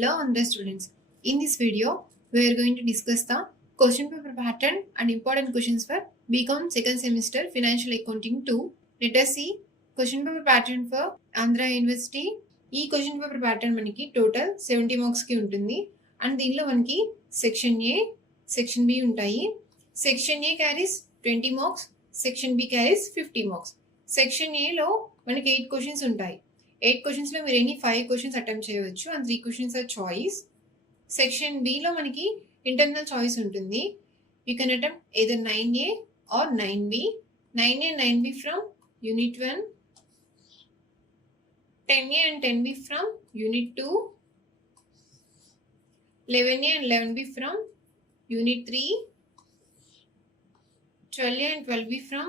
Hello Andhra students. In this video, we are going to discuss the question paper pattern and important questions for BCom second semester Financial Accounting 2. Let us see question paper pattern for Andhra University. ఈ question paper pattern మనకి total 70 marks కి ఉంటుంది and దీనిలో మనకి section A section B ఉంటాయి. Section A carries 20 marks, section B carries 50 marks. Section ఏలో మనకి 8 questions ఉంటాయి. 8 క్వశ్చన్స్ లో మీరు ఎనీ 5 క్వశ్చన్స్ అటెంప్ట్ చేయవచ్చు and 3 questions are choice. Section B లో మనకి ఇంటర్నల్ చాయిస్ ఉంటుంది. You can attempt either 9A or 9B. 9A and 9B from Unit 1, 10A and 10B from Unit 2, 11A and 11B from Unit 3, 12A and 12B from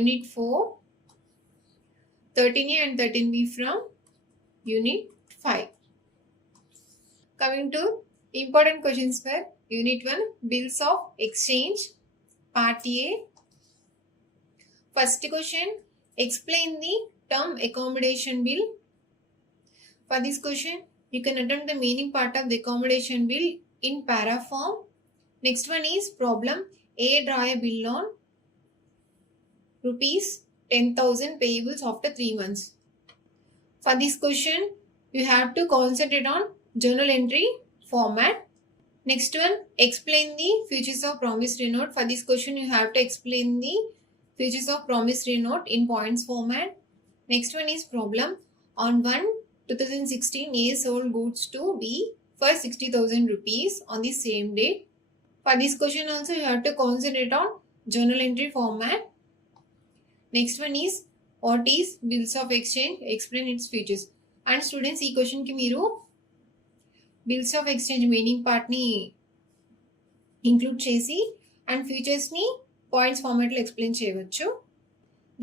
Unit 4, 13A and 13B from Unit 5. Coming to important questions for Unit 1, Bills of Exchange, Part A. First question, explain the term accommodation bill. For this question, you can attempt the meaning part of the accommodation bill in para form. Next one is problem A, draw a bill on rupees 10,000 payables after 3 months. For this question, you have to concentrate on journal entry format. Next one, explain the features of promissory note. For this question, you have to explain the features of promissory note in points format. Next one is problem on 1/2016 A sold goods to B for 60,000 rupees on the same date. For this question also, you have to concentrate on journal entry format. Next one is what is bills of exchange, explain its features. And students, ఈ question కి మీరు bills of exchange meaning part ని include చేసి and features ని points format లో explain చేయవచ్చు.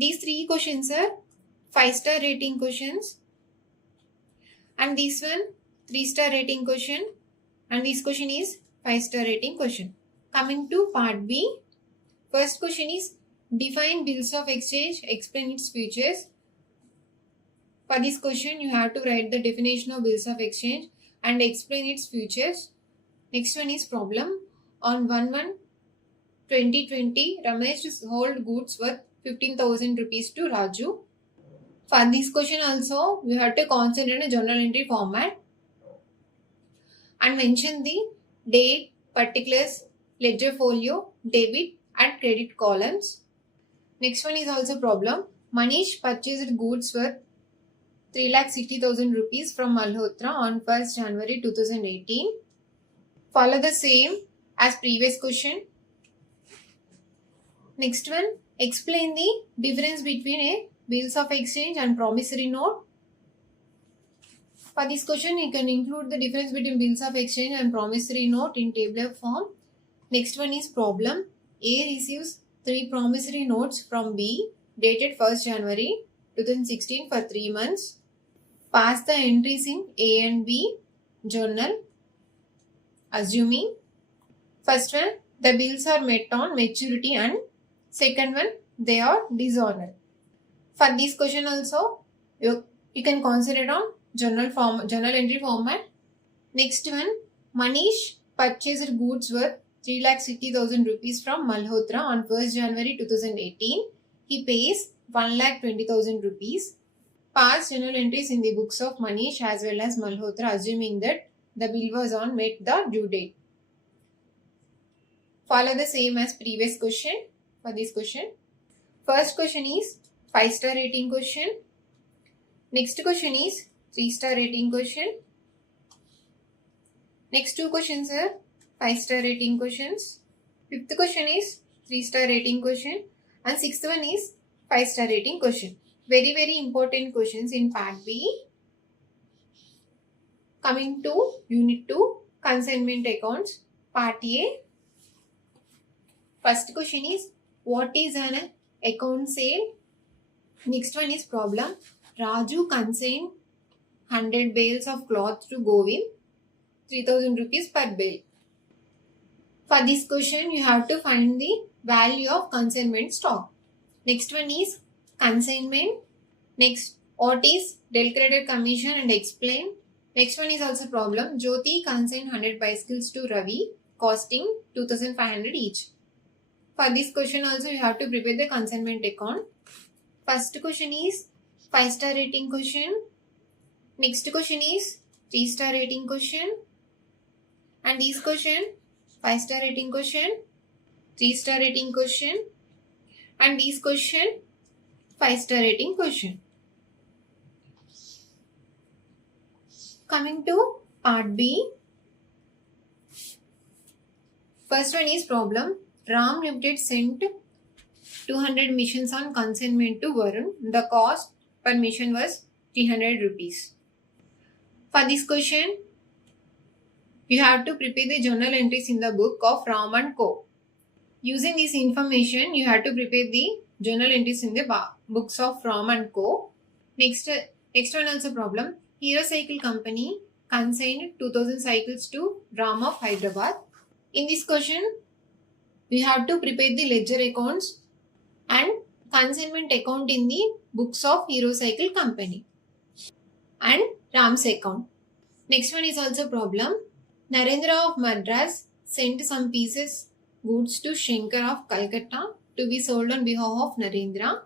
These 3 questions are 5-star rating questions and this one 3-star rating question and this question is 5-star rating question. Coming to part B, first question is define bills of exchange, explain its features. For this question, you have to write the definition of bills of exchange and explain its features. Next one is problem on 1/1/2020 Ramesh sold goods worth 15,000 rupees to Raju. For this question also, you have to concentrate on a journal entry format and mention the date, particulars, ledger folio, debit and credit columns. Next one is also problem. Manish purchased goods worth 3,60,000 rupees from Malhotra on 1st January 2018. Follow the same as previous question. Next one, explain the difference between a bills of exchange and promissory note. For this question, you can include the difference between bills of exchange and promissory note in tabular form. Next one is problem. A receives 3 promissory notes from B dated 1st January 2016 for 3 months. Pass the entries in A and B journal. Assuming first one, the bills are met on maturity and second one, they are dishonored. For this question also, you can concentrate on journal entry format. Next one, Manish purchased goods worth 3,60,000 rupees from Malhotra on 1st January 2018. He pays 1,20,000 rupees. Pass journal entries in the books of Manish as well as Malhotra, assuming that the bill was on met the due date. Follow the same as previous question for this question. First question is 5-star rating question. Next question is 3-star rating question. Next 2 questions are 5-star rating questions. 5th question is 3-star rating question and 6th one is 5-star rating question. Very important questions in part B. Coming to Unit 2, Consignment accounts, Part A. First question is what is an account sale? Next one is problem. Raju consigned 100 bales of cloth to Govind, 3,000 rupees per bale. For this question, you have to find the value of consignment stock. Next one is consignment. Next, what is del credited commission and explain. Next one is also problem. Jyoti consigned 100 bicycles to Ravi, costing 2500 each. For this question also you have to prepare the consignment account. First question is 5-star rating question. Next question is 3-star rating question. And this question 5-star rating question, 3-star rating question. And this question 5-star rating question. Coming to part B. First one is problem. Ram Limited sent 200 missions on consignment to Varun. The cost per mission was 300 rupees. For this question, you have to prepare the journal entries in the book of Ram and Co. Using this information, you have to prepare the journal entries in the books of Ram and Co. Next one also problem. Hero Cycle Company consigned 2000 cycles to Ram of Hyderabad. In this question, we have to prepare the ledger accounts and consignment account in the books of Hero Cycle Company and Ram's account. Next one is also problem. Narendra of Madras sent some pieces goods to Shankar of Calcutta to be sold on behalf of Narendra.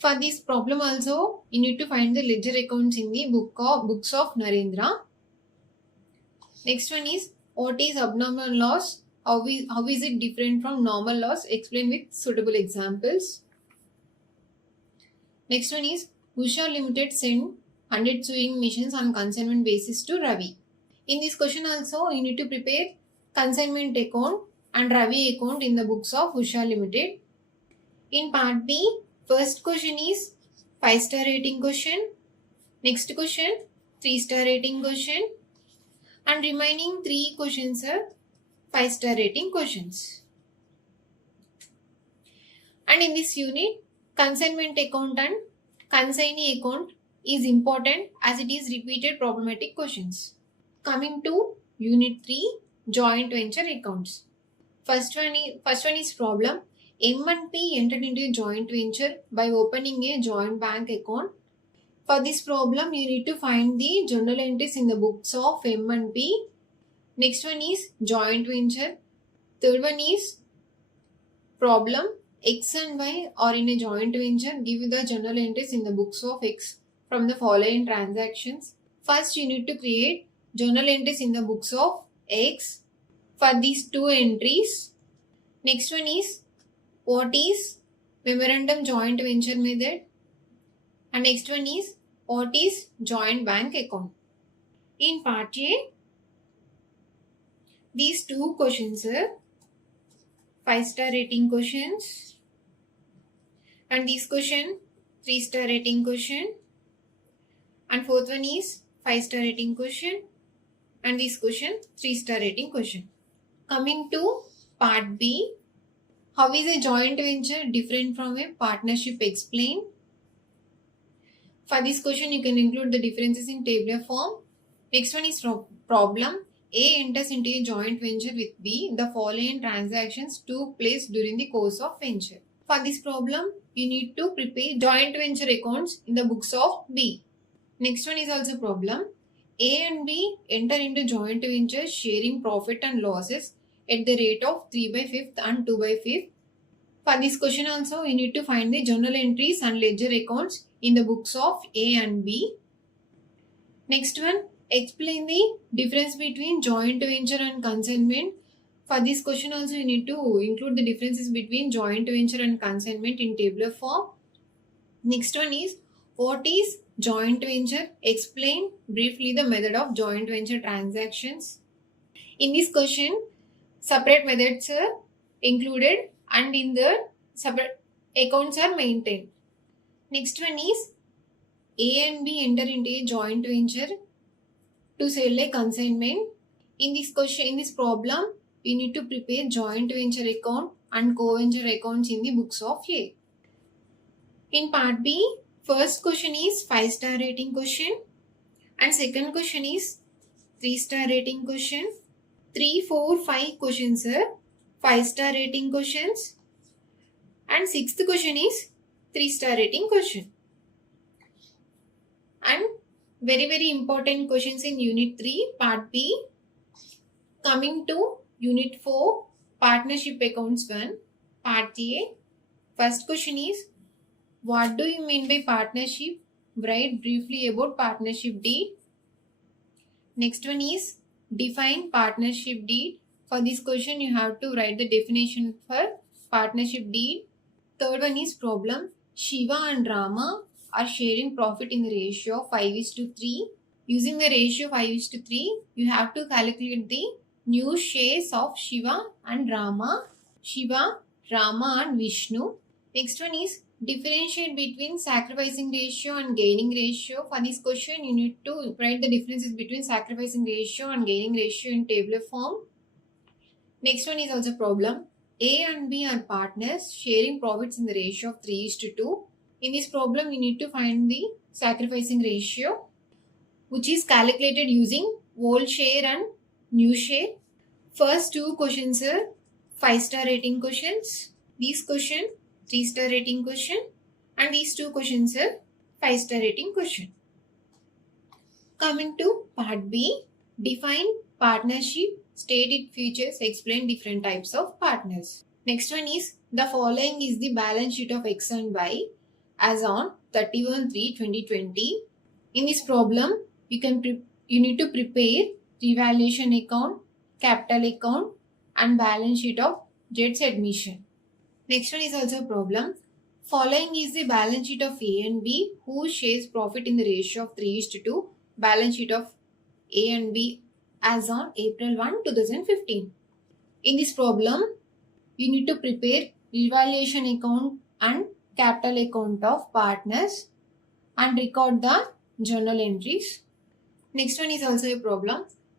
For this problem also, you need to find the ledger accounts in the books of Narendra. Next one is, what is abnormal loss? How is it different from normal loss? Explain with suitable examples. Next one is, Usha Limited sent 100 sewing machines on consignment basis to Ravi. In this question also, you need to prepare consignment account and Ravi account in the books of Usha Limited. In part B, first question is 5-star rating question. Next question, 3-star rating question. And remaining 3 questions are 5-star rating questions. And in this unit, consignment account and consignee account is important as it is repeated problematic questions. Coming to unit 3, joint venture accounts. First one is problem. M&P entered into a joint venture by opening a joint bank account. For this problem, you need to find the journal entries in the books of M&P. Next one is joint venture. Third one is problem. X and Y are in a joint venture. Give the journal entries in the books of X from the following transactions. First, you need to create journal entries in the books of X for these 2 entries. Next one is, what is memorandum joint venture method? And next one is, what is joint bank account? In part A, these 2 questions are 5-star rating questions and this question 3-star rating question, and fourth one is 5-star rating question and this question 3-star rating question. Coming to part B, how is a joint venture different from a partnership? Explain. For this question, you can include the differences in tabular form. Next one is problem. A enters into a joint venture with B. The following transactions took place during the course of venture. For this problem, you need to prepare joint venture accounts in the books of B. Next one is also problem. A and B enter into joint venture sharing profit and losses at the rate of 3/5 and 2/5. For this question also, you need to find the journal entries and ledger accounts in the books of A and B. Next one, explain the difference between joint venture and consignment. For this question also, you need to include the differences between joint venture and consignment in tabular form. Next one is, what is joint venture? Explain briefly the method of joint venture transactions. In this question, separate methods are included and in the separate accounts are maintained. Next one is, A and B enter into a joint venture to sell a consignment. In this question, in this problem, we need to prepare joint venture account and co-venture accounts in the books of A. In part B, first question is 5-star rating question and second question is 3-star rating question. 3, 4, 5 questions are 5-star rating questions and 6th question is 3-star rating question. And Very important questions in Unit 3, Part B. Coming to Unit 4, Partnership Accounts 1, Part A. First question is, what do you mean by partnership? Write briefly about partnership deed. Next one is, define partnership deed. For this question, you have to write the definition for partnership deed. Third one is problem. Shiva and Rama are sharing profit in the ratio of 5:3. Using the ratio 5:3, you have to calculate the new shares of Shiva and Rama. Shiva, Rama and Vishnu. Next one is, differentiate between sacrificing ratio and gaining ratio. For this question, you need to write the differences between sacrificing ratio and gaining ratio in tabular form. Next one is also problem. A and B are partners sharing profits in the ratio of 3:2. In this problem, you need to find the sacrificing ratio, which is calculated using old share and new share. First two questions are 5-star rating questions. These question 3-star rating question, and these two questions are 5-star rating question. Coming to Part B, define partnership, state its features, explain different types of partners. Next one is, the following is the balance sheet of X and Y as on 31/3/2020. In this problem, you need to prepare revaluation account, capital account, and balance sheet of Jed's admission. Next one is also a problem. Following is the balance sheet of A and B, who shares profit in the ratio of 3:2. Balance sheet of A and B as on April 1, 2015. In this problem, you need to prepare revaluation account and capital account of partners and record the journal entries. Next one is also a problem.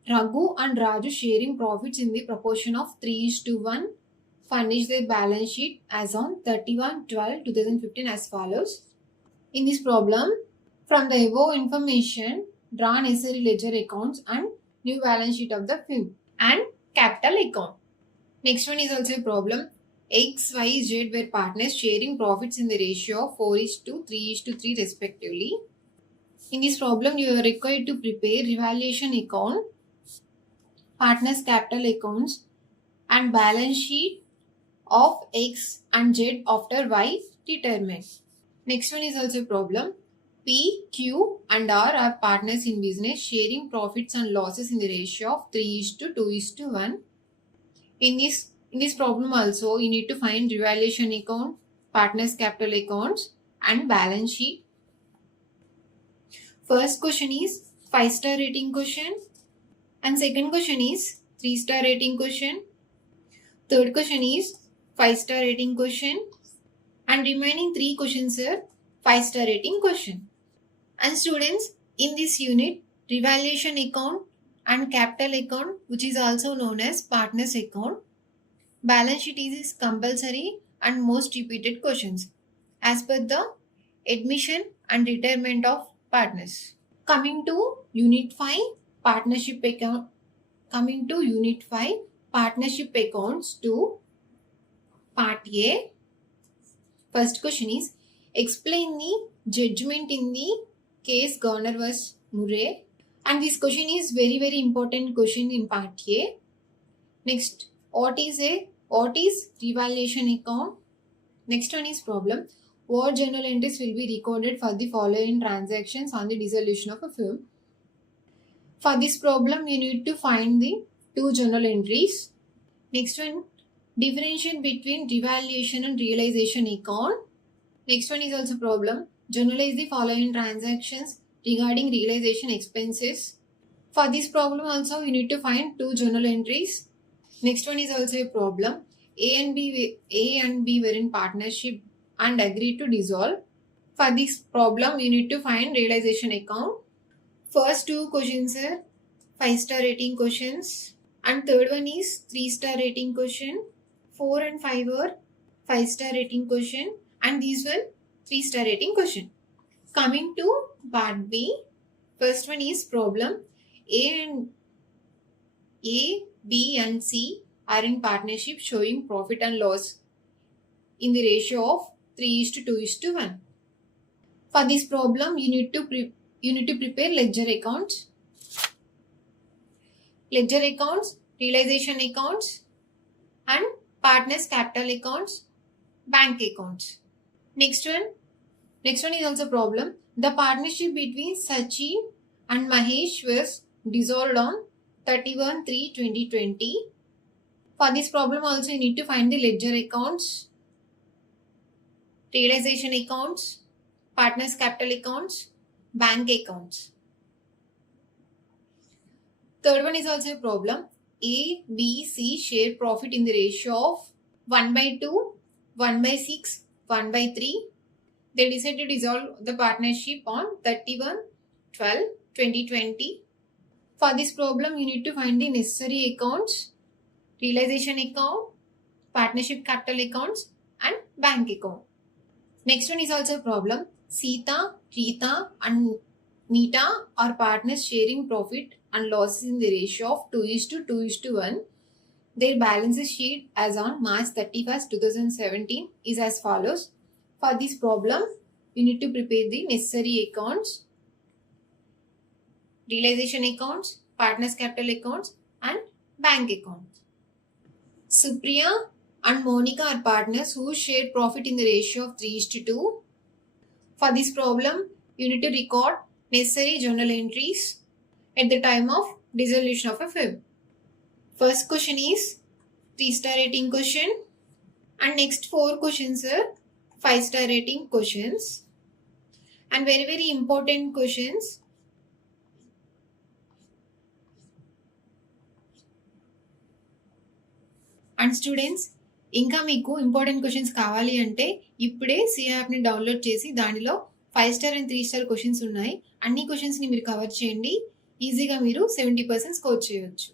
Raghu and Raju sharing profits in the proportion of 3:1. Furnish their balance sheet as on 31/12/2015 as follows. In this problem, from the above information, draw necessary ledger accounts and new balance sheet of the firm and capital account. Next one is also a problem. X, Y, Z were partners sharing profits in the ratio of 4:3:3 respectively. In this problem, you are required to prepare revaluation account, partners capital accounts, and balance sheet of X and Z after Y retirement. Next one is also a problem. P, Q and R are partners in business sharing profits and losses in the ratio of 3:2:1. In this problem also, you need to find revaluation account, partners capital accounts and balance sheet. First question is 5-star rating question, and second question is 3-star rating question. Third question is 5-star rating question, and remaining 3 questions are 5-star rating question. And students, in this unit, revaluation account and capital account, which is also known as partners account, balance sheet is compulsory and most repeated questions as per the admission and retirement of partners. Coming to Unit 5, partnership account. Coming to Unit 5, partnership accounts 2, Part A. First question is, explain the judgment in the case Garner vs. Murray. And this question is very important question in Part A. Next, what is revaluation account? Next one is problem. What journal entries will be recorded for the following transactions on the dissolution of a firm? For this problem, you need to find the 2 journal entries. Next one, differentiate between revaluation and realization account. Next one is also problem. Journalize the following transactions regarding realization expenses. For this problem also, you need to find 2 journal entries. Next one is also a problem. A and B were in partnership and agreed to dissolve. For this problem, you need to find realization account. First 2 questions are 5-star rating questions, and third one is 3-star rating question. 4 and 5 are 5-star rating question, and these were 3-star rating question. Coming to Part B, first one is problem. A, B and C are in partnership showing profit and loss in the ratio of 3:2:1. For this problem, you you need to prepare ledger accounts, realization accounts, and partners capital accounts, bank accounts. Next one is also problem. The partnership between Sachin and Mahesh was dissolved on 31/3/2020. For this problem also you need to find the ledger accounts, realization accounts, partners capital accounts, bank accounts. Third one is also a problem. A, B, C share profit in the ratio of 1/2, 1/6, 1/3. They decided to dissolve the partnership on 31/12/2020. For this problem, you need to find the necessary accounts, realization account, partnership capital accounts, and bank account. Next one is also a problem. Sita, Rita, and Nita are partners sharing profit and losses in the ratio of 2:2:1. Their balance sheet as on March 31st, 2017 is as follows. For this problem, you need to prepare the necessary accounts, realization accounts, partners capital accounts, and bank accounts. Supriya and Monica are partners who share profit in the ratio of 3:2. For this problem, you need to record necessary journal entries at the time of dissolution of a firm. First question is 3-star rating question, and next 4 questions are 5-star rating questions, and very very important questions. And students, ఇంకా మీకు important questions కావాలి అంటే ఇప్పుడే C యాప్ని download చేసి దానిలో 5-స్టార్ and 3-స్టార్ questions ఉన్నాయి. అన్ని క్వశ్చన్స్ని మీరు కవర్ చేయండి. ఈజీగా మీరు 70% స్కోర్ చేయవచ్చు.